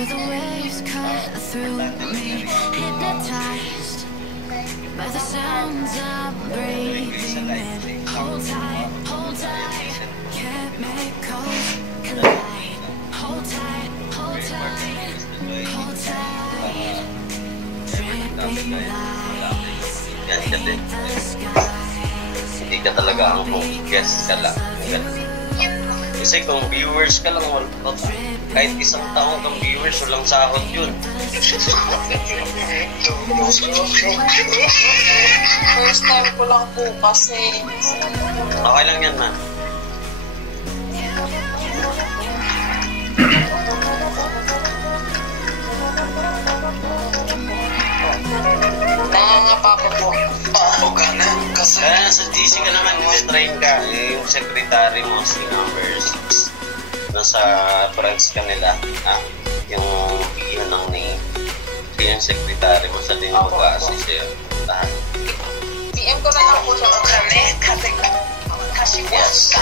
Feel the waves cut through me, hypnotized by the sounds I'm breathing in. Hold tight, can't make cold collide. Hold tight, hold tight, hold tight. Dripping lights paint the skies. Hindi ka talaga ang guest ka lang. Kasi kung viewers ka lang, kahit isang taong kang viewers, walang sahod yun. First time ko lang po kasi. Okay lang yan, ma. Nangangapa ko po. Paano ka na? Kasi sa GC ka naman, train ka. Yung secretary mo, si number 6. Nasa branch ka nila. Ha? Yung yun ang name. Yung secretary mo sa din mag-assist sa'yo. Lahat. PM ko na lang po siya kami. Kasi Yes.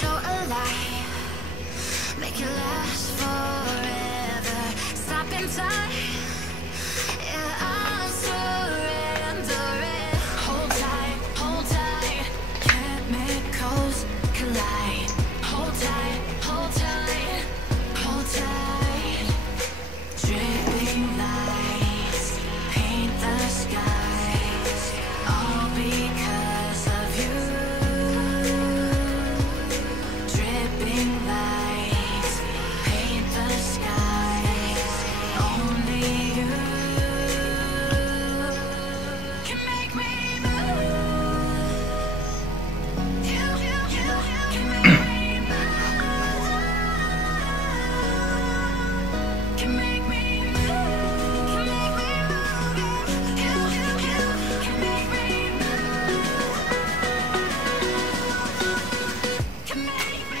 So alive, make it last forever. Stop in time, yeah, I'm surrendering. Hold tight, can't make coast collide. Hold tight, hold tight. Dripping lights paint the skies, all because of you. Dripping lights paint the skies, only you can make me move. You can make me move. Can make me move. Can make me move. You can make me move. Can make me.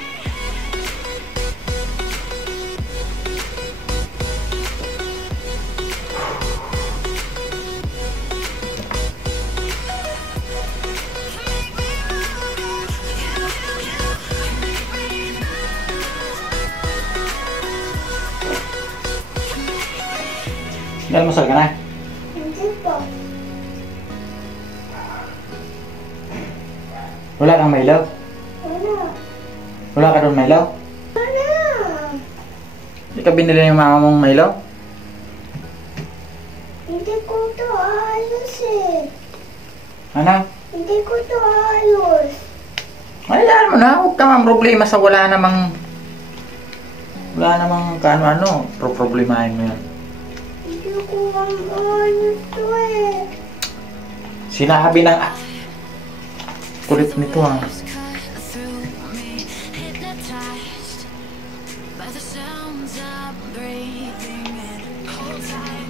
Almusal ka na? Hindi po. Wala kang Milo? Wala. Wala ka doon Milo? Wala. Hindi ka binili ng mama mong Milo? Hindi ko to ayos eh. Ano? Hindi ko to ayos. Hayaan mo na, huwag ka mang problema sa wala namang kaano-ano, problemahin mo yan. Hindi ko ayos to eh. Sinabi ng kulit nito ah. Cut through me, hypnotized by the sounds I'm breathing in. Hold tight,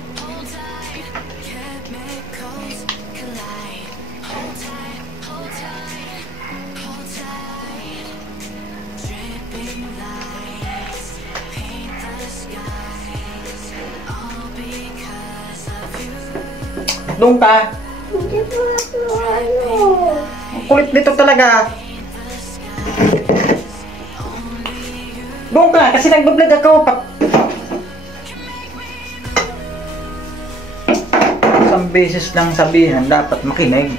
can't make coast collide. Hold tight, hold tight. Dripping lights paint the skies, all because of you. Doon ka. Hindi ko to ayos. Ang kulit nito talaga. Doon ka, kasi nagbablog ako. Isang beses lang sabihan, dapat makinig.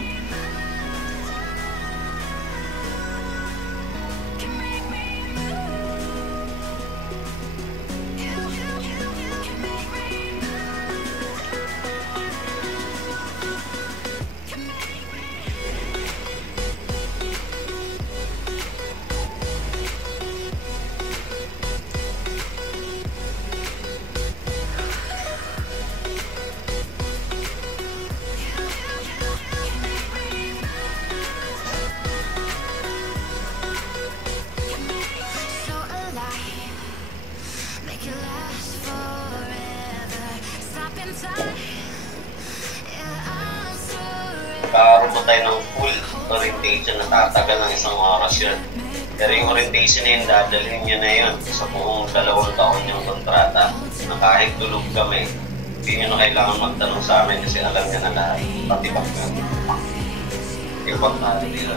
So alive, make it last forever. Stop in time, yeah, I'm surrendering. Kakaroon mo tayo ng full orientation na tatagal ng isang oras yun. Pero yung orientation na yun, dadalhin nyo na yun sa buong 2 taon yung kontrata na kahit tulog kami, hindi nyo na kailangan magtanong sa amin kasi alam nyo na lahat. Pati background. Importante yun.